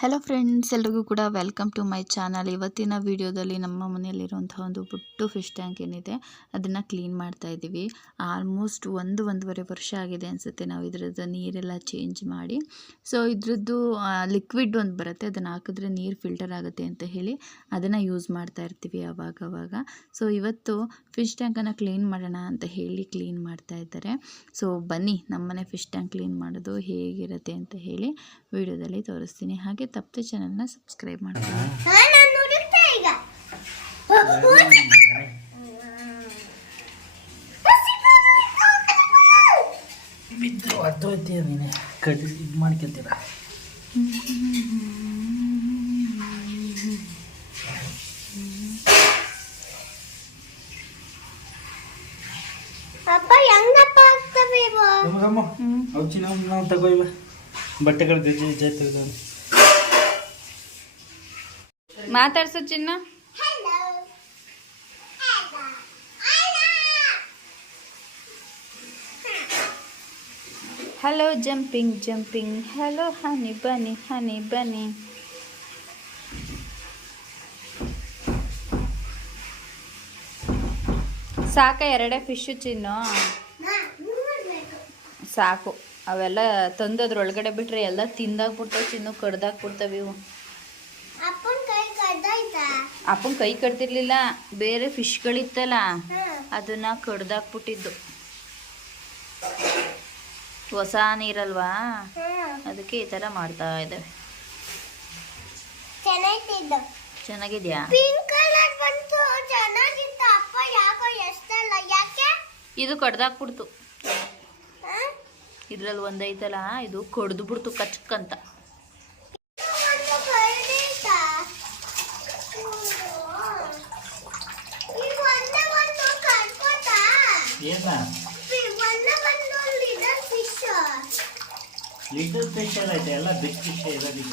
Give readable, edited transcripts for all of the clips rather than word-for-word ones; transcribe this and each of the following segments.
Hello friends, ಎಲ್ರಿಗೂ ಕೂಡ welcome to my channel. ಇವತ್ತಿನ ವಿಡಿಯೋದಲ್ಲಿ ನಮ್ಮ ಮನೆಯಲ್ಲಿರುವಂತಹ ಒಂದು ಪುಟ್ಟು ಫಿಶ್ ಟ್ಯಾಂಕ್ ಏನಿದೆ ಅದನ್ನು ಕ್ಲೀನ್ ಮಾಡ್ತಾ ಇದ್ದೀವಿ. ಆಲ್ಮೋಸ್ಟ್ 1-1.5 ವರ್ಷ ಆಗಿದೆ ಅನಿಸುತ್ತೆ ನಾವು ಇದ್ರದ್ದು ನೀರೆಲ್ಲ ಚೇಂಜ್ ಮಾಡಿ. ಸೊ ಇದ್ರದ್ದು ಲಿಕ್ವಿಡ್ ಒಂದು ಬರುತ್ತೆ, ಅದನ್ನು ಹಾಕಿದ್ರೆ ನೀರು ಫಿಲ್ಟರ್ ಆಗುತ್ತೆ ಅಂತ ಹೇಳಿ ಅದನ್ನು ಯೂಸ್ ಮಾಡ್ತಾ ಇರ್ತೀವಿ ಅವಾಗವಾಗ. ಸೊ ಇವತ್ತು ಫಿಶ್ ಟ್ಯಾಂಕನ್ನು ಕ್ಲೀನ್ ಮಾಡೋಣ ಅಂತ ಹೇಳಿ ಕ್ಲೀನ್ ಮಾಡ್ತಾ ಇದ್ದಾರೆ. ಸೊ ಬನ್ನಿ ನಮ್ಮನೆ ಫಿಶ್ ಟ್ಯಾಂಕ್ ಕ್ಲೀನ್ ಮಾಡೋದು ಹೇಗಿರುತ್ತೆ ಅಂತ ಹೇಳಿ ವಿಡಿಯೋದಲ್ಲಿ ತೋರಿಸ್ತೀನಿ. ಹಾಗೆ ತಪ್ಪದೆ ಚಾನಲ್ನ ಸಬ್ಸ್ಕ್ರೈಬ್ ಮಾಡಿ. ಮಾಡ್ಕೊಂತೀರ ತಗೋ ಬಟ್ಟೆಗಳು ಗಜ್ಜೆ ತೆಗೆದು ಮಾತಾಡ್ಸು ಚಿನ್ನ. ಹಲೋ ಜಂಪಿಂಗ್ ಜಂಪಿಂಗ್, ಹಲೋ ಹನಿ ಬನ್ನಿ ಹನಿ ಬನ್ನಿ. ಸಾಕ ಎರಡೇ ಫಿಶು ಚಿನ್ನು? ಸಾಕು. ಅವೆಲ್ಲ ತಂದದ್ರೊಳಗಡೆ ಬಿಟ್ರೆ ಎಲ್ಲ ತಿಂದಾಕ್ಬಿಡ್ತಾವೆ ಚಿನ್ನು, ಕಡ್ದಾಕ್ಬಿಡ್ತಾವೆ ಇವು. ಅಪ್ಪನ ಕೈ ಕಡ್ತಿರ್ಲಿಲ್ಲ, ಬೇರೆ ಫಿಶ್ಗಳಿತ್ತಲ್ಲ ಅದನ್ನ ಕಡ್ದಾಕ್ಬಿಟ್ಟಿದ್ದು. ಹೊಸ ನೀರಲ್ವಾ, ಅದಕ್ಕೆ ಈ ಥರ ಮಾಡ್ತಾ ಇದ್ದಾವೆ. ಚೆನ್ನಾಗಿದ್ಯಾ? ಇದು ಕಡ್ದಾಕ್ಬಿಡ್ತು. ಇದ್ರಲ್ಲಿ ಒಂದೈತಲ್ಲ, ಇದು ಕಡ್ದು ಬಿಡ್ತು ಕಚ್ಕಂತ. ಲಿಟಲ್ ಫಿಶ್ ಐತೆ, ಎಲ್ಲ ಬಿಗ್ ಫಿಶ್ ಇರೋದಿಲ್ಲ.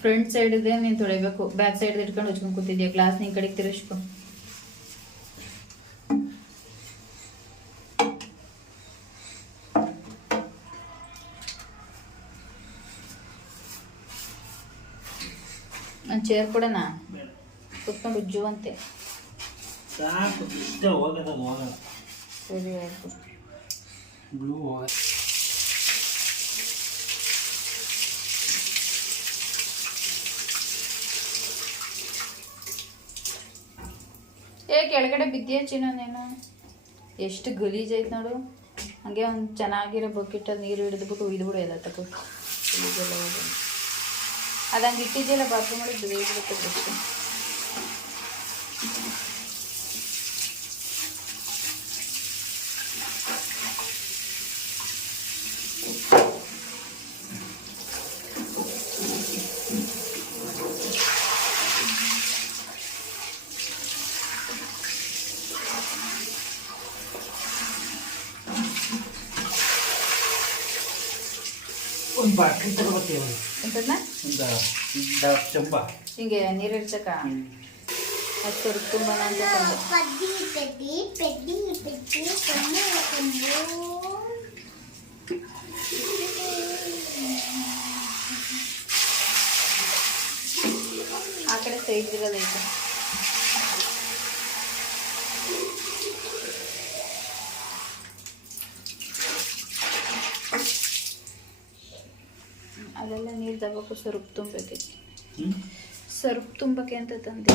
ಫ್ರಂಟ್ ಸೈಡ್ ಇದೆ ನೀನು ತೊಳಿಬೇಕು, ಬ್ಯಾಕ್ ಸೈಡ್ ಇಟ್ಕೊಂಡು ಉಚ್ಕೊಂಡು ಕೂತಿದ್ಯಾ. ಗ್ಲಾಸ್ ನೀನ್ ಕಡೆಗೆ ತಿರ್ಸ್ಕೊ. ನಾನು ಚೇರ್ ಕೊಡೋಣ, ಕುತ್ಕೊಂಡು ಉಜ್ಜುವಂತೆ. ಸಾಕು, ಇಷ್ಟ ಹೋಗೋದ ಹೋಗೋಣ. ಸರಿ ಆಯ್ತು. ಬ್ಲೂ ಹೋಗ. ಕೆಳಗಡೆ ಬಿದ್ದಿಯ ಚಿನ್ನ ನೀನು? ಎಷ್ಟು ಗಲೀಜೈತೆ ನೋಡು. ಹಂಗೆ ಒಂದು ಚೆನ್ನಾಗಿರೋ ಬಕೆಟಲ್ಲಿ ನೀರು ಹಿಡಿದ್ಬಿಟ್ಟು ಒಯ್ದುಬಿಡು ಎಲ್ಲ ತಗೋ. ಗಲೀಜೆಲ್ಲ ಹೋಗಿ ಅದು ಹಂಗೆ ಇಟ್ಟಿದ್ದೆಲ್ಲ ಬಾತ್ರೂಮ್ ಒಳಗೆ ಬಿದ್ದುಬಿಡುತ್ತೆ ಬೆಸ್ಟ್. ಒಂದು ಬಾಟ್ಲಿ ತಗೋಬೇಕೇವ? ಎಂತದನ್ನ? ಒಂದು ಚಂಬ ಹಿಂಗೆ ನೀರು ಇಡ್ಸಕ್ಕ ಅಷ್ಟು ತುಂಬ ಅಂತ ಆ ಕಡೆ ಸೈಡ್ ಇರೋದೈತೆ. ಅಲ್ಲೆಲ್ಲ ನೀರು ತಗೋಕು ಸ್ವರೂಪ್ ತುಂಬಬೇಕೈತಿ. ಸ್ವರೂಪ್ ತುಂಬಕ್ಕೆ ಅಂತ ತಂದೆ.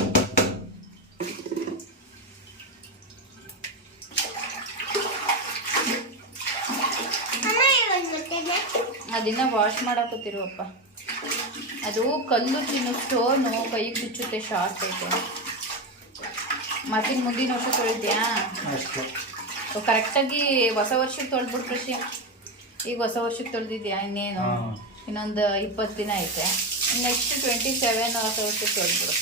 ಅದನ್ನ ವಾಶ್ ಮಾಡಾಕತ್ತಿರುವಪ್ಪ. ಅದು ಕಲ್ಲು ತಿನ್ನು ಸ್ಟೋನು, ಕೈಗೆ ಚುಚ್ಚುತ್ತೆ, ಶಾರ್ಟ್ ಐತೆ. ಮತ್ತಿನ ಮುಂದಿನ ವರ್ಷ ತೊಳಿದ್ಯಾ? ಕರೆಕ್ಟಾಗಿ ಹೊಸ ವರ್ಷಕ್ಕೆ ತೊಳೆದ್ಬಿಟ್ಟು ಕೃಷಿ. ಈಗ ಹೊಸ ವರ್ಷಕ್ಕೆ ತೊಳೆದಿದ್ಯಾ? ಇನ್ನೇನು ಇನ್ನೊಂದು 20 ದಿನ ಐತೆ. ನೆಕ್ಸ್ಟ್ 27 ಹೊಸ ವರ್ಷಕ್ಕೆ ತೊಳೆದ್ಬಿಡು.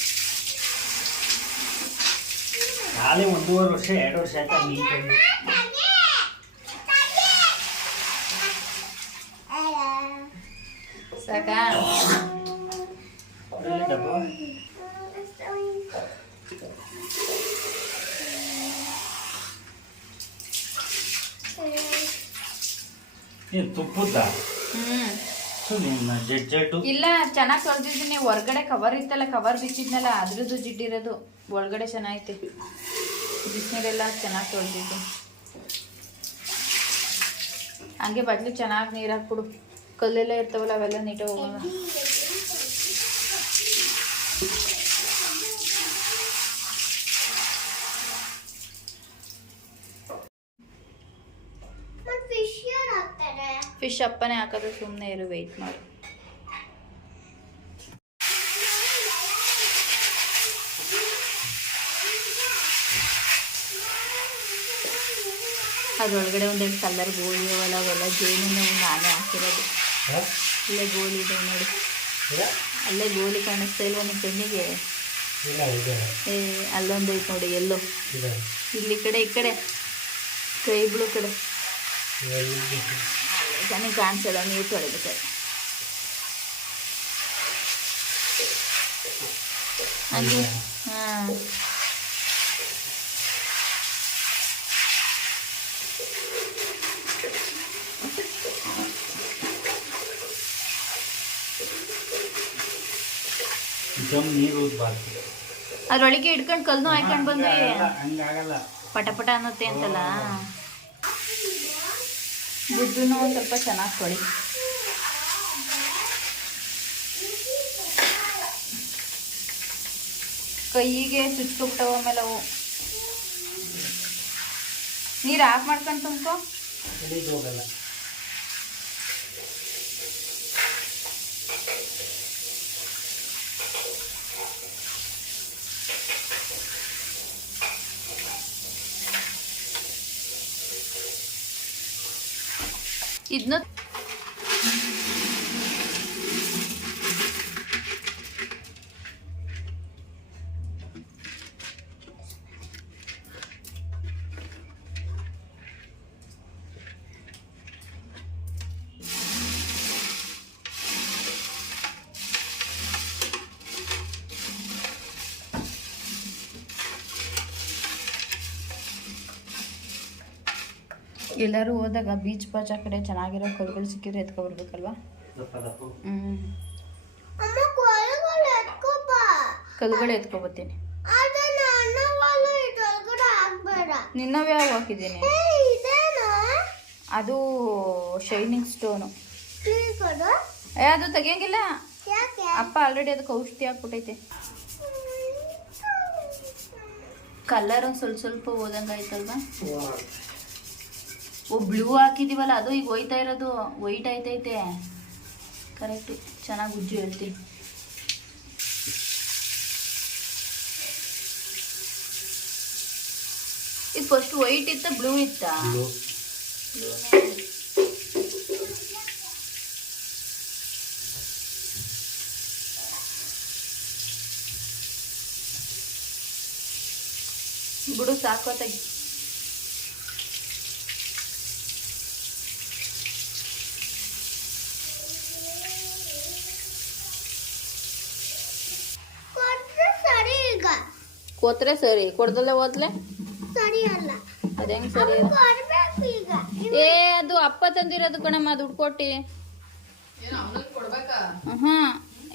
ನಾಳೆ 1.5 ವರ್ಷ 2 ವರ್ಷ ಆಯ್ತಾ ಮೀನು ತಂದು. ಸಾಕಾ? ಕೊಡಲಿ ಡಬ್ಬ. ಏನು ತುಪ್ಪದ ಜಡ್ಜು ಇಲ್ಲ, ಚೆನ್ನಾಗಿ ತೊಳೆದಿದ್ದೀನಿ. ಹೊರಗಡೆ ಕವರ್ ಇತ್ತಲ್ಲ, ಕವರ್ ಬಿಚ್ಚಿದ್ನಲ್ಲ, ಅದ್ರದ್ದು ಜಿಡ್ಡಿರೋದು. ಒಳಗಡೆ ಚೆನ್ನಾಗೈತೆ. ಬಿಸಿನೀರೆಲ್ಲ ಚೆನ್ನಾಗಿ ತೊಳೆದಿದ್ದೀನಿ. ಹಂಗೆ ಬಟ್ಲು ಚೆನ್ನಾಗಿ ನೀರು ಹಾಕ್ಬಿಡು. ಕಲ್ಲೆಲ್ಲ ಇರ್ತಾವಲ್ಲ, ಅವೆಲ್ಲ ನೀಟಾಗಿ ಹೋಗೋಣ. ಫಿಶ್ ಅಪ್ಪನೇ ಹಾಕೋದು, ಸುಮ್ಮನೆ ಇರು, ವೆಯ್ಟ್ ಮಾಡಿ. ಅದರೊಳಗಡೆ ಒಂದೆರಡು ಕಲರ್ ಗೋಲಿ ಅವಲ್ಲ, ಅವೆಲ್ಲ ಜೇನು ನಾನೇ ಹಾಕಿರೋದು. ಅಲ್ಲೇ ಗೋಲಿ ಇದೆ ನೋಡಿ, ಅಲ್ಲೇ ಗೋಲಿ ಕಾಣಿಸ್ತಾ ಇಲ್ವ ನಿಮ್ಮ ಕಣ್ಣಿಗೆ? ಅಲ್ಲೊಂದು ಐತೆ ನೋಡಿ, ಎಲ್ಲೋ ಇಲ್ಲಿ ಕಡೆ, ಈ ಕಡೆ ಕೈ ಬಿಳು ಕಡೆ ಚೆನ್ನಾಗಿ ಕಾಣಿಸಲ್ಲ. ನೀರು ತೊಳಿಬೇಕಾರೆ ಹಂಗೆ. ಹಾಂ, ನೀರು ಊದ್ಬಾರ್ದು. ಅದ್ರೊಳಗೆ ಇಟ್ಕೊಂಡು ಕಲ್ಲು ಹಾಕೊಂಡು ಬಂದ್ವಿ, ಹಂಗಾಗಲ್ಲ, ಪಟ ಪಟ ಅನ್ನುತ್ತೆ ಅಂತಲ್ಲ. ಗುದ್ದನ್ನು ಒಂದು ಸ್ವಲ್ಪ ಚೆನ್ನಾಗಿ ತೊಳಿ. ಕೈಗೆ ಸುಚ್ಕೊಬಿಟ್ಟವು. ಆಮೇಲೆ ಅವು ನೀರು ಆಫ್ ಮಾಡ್ಕೊಂಡು ತುಂಬ್ಕೊ. ಹೋಗಲ್ಲ. ಇದನ್ನ ಎಲ್ಲರೂ ಹೋದಾಗ ಬೀಚ್ ಪಾಚ್ ಆ ಕಡೆ ಚೆನ್ನಾಗಿರೋ ಕಲ್ಗಳು ಸಿಕ್ಕಿದ್ರೆ ಎತ್ಕೊಬರ್ಬೇಕಲ್ವಾ? ಕಲ್ಗಳು ಎತ್ಕೊಬತ್ತೀನಿ. ನಿನ್ನವ್ ಯಾವ ಹಾಕಿದ್ದೀನಿ? ಅದು ಶೈನಿಂಗ್ ಸ್ಟೋನು. ಅದು ತೆಗಿಯಂಗಿಲ್ಲ, ಅಪ್ಪ ಆಲ್ರೆಡಿ ಅದಕ್ಕೆ ಔಷಧಿ ಹಾಕ್ಬಿಟ್ಟೈತೆ. ಕಲರ್ ಒಂದು ಸ್ವಲ್ಪ ಸ್ವಲ್ಪ ಹೋದಂಗೆ ಆಯ್ತಲ್ವಾ? ಬ್ಲೂ ಹಾಕಿದೀವಲ್ಲ, ಅದು ಈಗ ಹೋಯ್ತಾ ಇರೋದು, ವೈಟ್ ಆಯ್ತೈತೆ. ಕರೆಕ್ಟು, ಚೆನ್ನಾಗಿ ಉಜ್ಜು ಹೇಳ್ತೀನಿ. ಇದು ಫಸ್ಟ್ ವೈಟ್ ಇತ್ತ ಬ್ಲೂ ಇತ್ತಾ? ಬಿಡು, ಸಾಕೋತಾಗಿ. ಕೊತ್ರೆ ಸರಿ, ಕೊಡ್ದಲ್ಲ ಹೋದ್ಲೆ ಸರಿ ಅಲ್ಲ. ಅದ ಹೆಂಗ್ ಸರಿ? ಏ ಅದು ಅಪ್ಪ ತಂದಿರೋದು ಕಣಮ್ಮ, ದುಡ್ಡು ಕೊಟ್ಟಿ.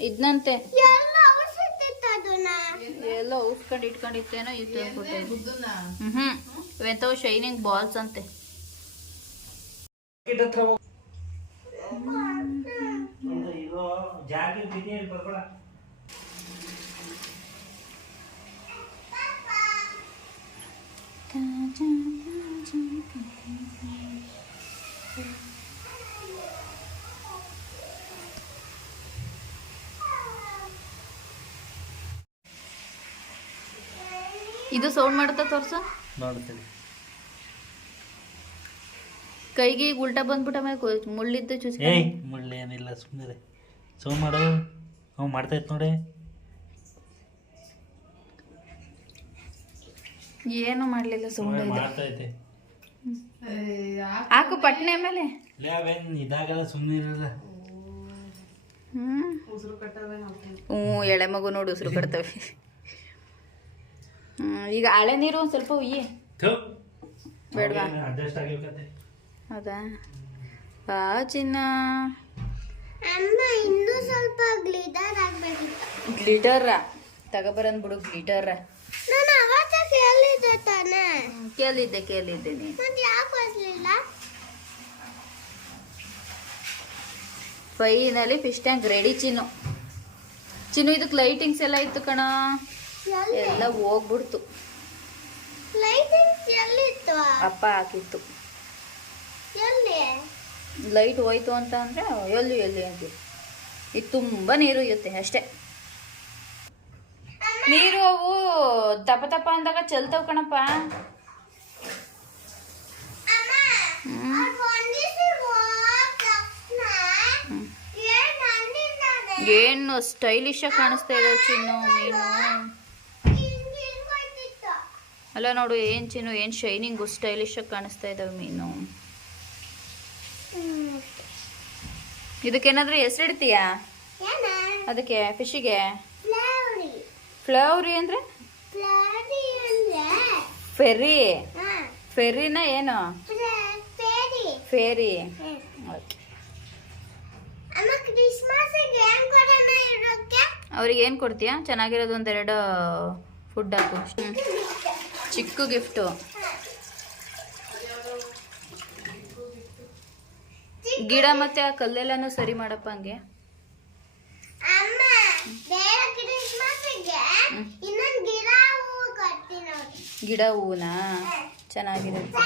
ಇದ್ನಂತೆ ಎಲ್ಲ ಉಸ್ಕೊಂಡು ಇಟ್ಕೊಂಡಿತ್ತೇನೋ ಇದು ಎಂತವ ಶೈನಿಂಗ್ ಬಾಲ್ಸ್ ಅಂತೆ. ಇದು ಸೌಂಡ್ ಮಾಡುತ್ತಾ ತೋರ್ಸು ನೋಡ್ತೀನಿ. ಕೈಗೆ ಈಗ ಉಲ್ಟಾ ಬಂದ್ಬಿಟ್ಟ ಮೇಲೆ ಮುಳ್ಳಿದ್ದು ಚುಚ್ಚ. ಏಯ್ ಮುಳ್ಳು ಏನಿಲ್ಲ, ಸುಮ್ಮನೆ ಸೌಂಡ್ ಮಾಡು. ಮಾಡ್ತಾ ಇತ್ತು ನೋಡಿ. ಏನು ಮಾಡಲಿಲ್ಲ ಸುಮ್ಮನೆ ಇದೆ. ಮಾಡ್ತೈತೆ ಹಾಕು ಪಟ್ನೆ ಮೇಲೆ. ಲೇ ಅವೇನ್ ಇದಾಗಲ್ಲ ಸುಮ್ಮನೆ ಇರಲ್ಲ. ಎಳೆ ಮಗು ನೋಡಿ ಉಸಿರು ಕಟ್ತವೆ. ಈಗ ಹಳೆ ನೀರು ಒಂದು ಸ್ವಲ್ಪ ಉಯ್ಯಿ ಬೇಡವಾ? ಅಡ್ಜಸ್ಟ್ ಆಗಿರ್ಕತೆ. ಹೌದಾ ಬಾ ಚಿನ್ನ. ಇನ್ನೂ ಸ್ವಲ್ಪ ಗ್ಲಿಟರ್ ಆಗ್ಬೇಕಿತ್ತು. ಗ್ಲಿಟರ್ ತಗೋಬರಂದ್ ಬಿಡು. ಗ್ಲಿಟರ್ ನಾನು ಅವತ್ತ ಕೇಳಿದ್ದೆ ತಾನೆ. ಕೇಳಿದ್ದೆ ನೀನು. ಮತ್ತೆ ಯಾಕೆ ಬರ್ಲಿಲ್ಲ? Finally fish tank ready. ಚಿನ್ನು ಇದಕ್ಕೆ ಲೈಟಿಂಗ್ಸ್ ಎಲ್ಲ ಇತ್ತು ಕಣ, ಎಲ್ಲ ಹೋಗ್ಬಿಡ್ತು. ಲೈಟಿಂಗ್ಸ್ ಎಲ್ಲಿತ್ತು? ಅಪ್ಪ ಹಾಕಿತ್ತು. ಎಲ್ಲಿ? ಲೈಟ್ ಹೋಯ್ತು ಅಂತ ಅಂದರೆ ಎಲ್ಲಿ ಅಂತ ಇದು ತುಂಬ ನೀರು ಇರುತ್ತೆ ಅಷ್ಟೇ. ನೀರು ಅವು ತಪ ಅಂದಾಗ ಚೆಲ್ತಾವ ಕಣಪ್ಪ. ಏನು ಸ್ಟೈಲಿಶ್ ಆಗಿ ಕಾಣಿಸ್ತಾ ಇದೆ ಚಿನ್ನು ನೀನು. ಅಲ್ಲ ನೋಡು ಏನು ಚಿನ್ನು, ಏನು ಶೈನಿಂಗು, ಸ್ಟೈಲಿಶ್ ಆಗಿ ಕಾಣಿಸ್ತಾ ಇದ್ದಾವೆ ಮೀನು. ಇದಕ್ಕೇನಾದ್ರೂ ಹೆಸರಿಡ್ತೀಯಾ? ಅದಕ್ಕೆ ಫಿಶಿಗೆ ಫ್ಲವರಿ ಅಂದ್ರೆ ಫೆರ್ರಿ. ಫೆರ್ರಿನ ಏನು? ಫೇರಿ. ಅವ್ರಿಗೆ ಏನು ಕೊಡ್ತೀಯಾ? ಚೆನ್ನಾಗಿರೋದು ಒಂದೆರಡು ಫುಡ್ ಹಾಕು. ಚಿಕ್ಕ ಗಿಫ್ಟು. ಗಿಡ ಮತ್ತೆ ಆ ಕಲ್ಲೆಲ್ಲನೂ ಸರಿ ಮಾಡಪ್ಪ ಹಂಗೆ. ಗಿಡ ಹೂವನಾ ಚೆನ್ನಾಗಿರುತ್ತೆ.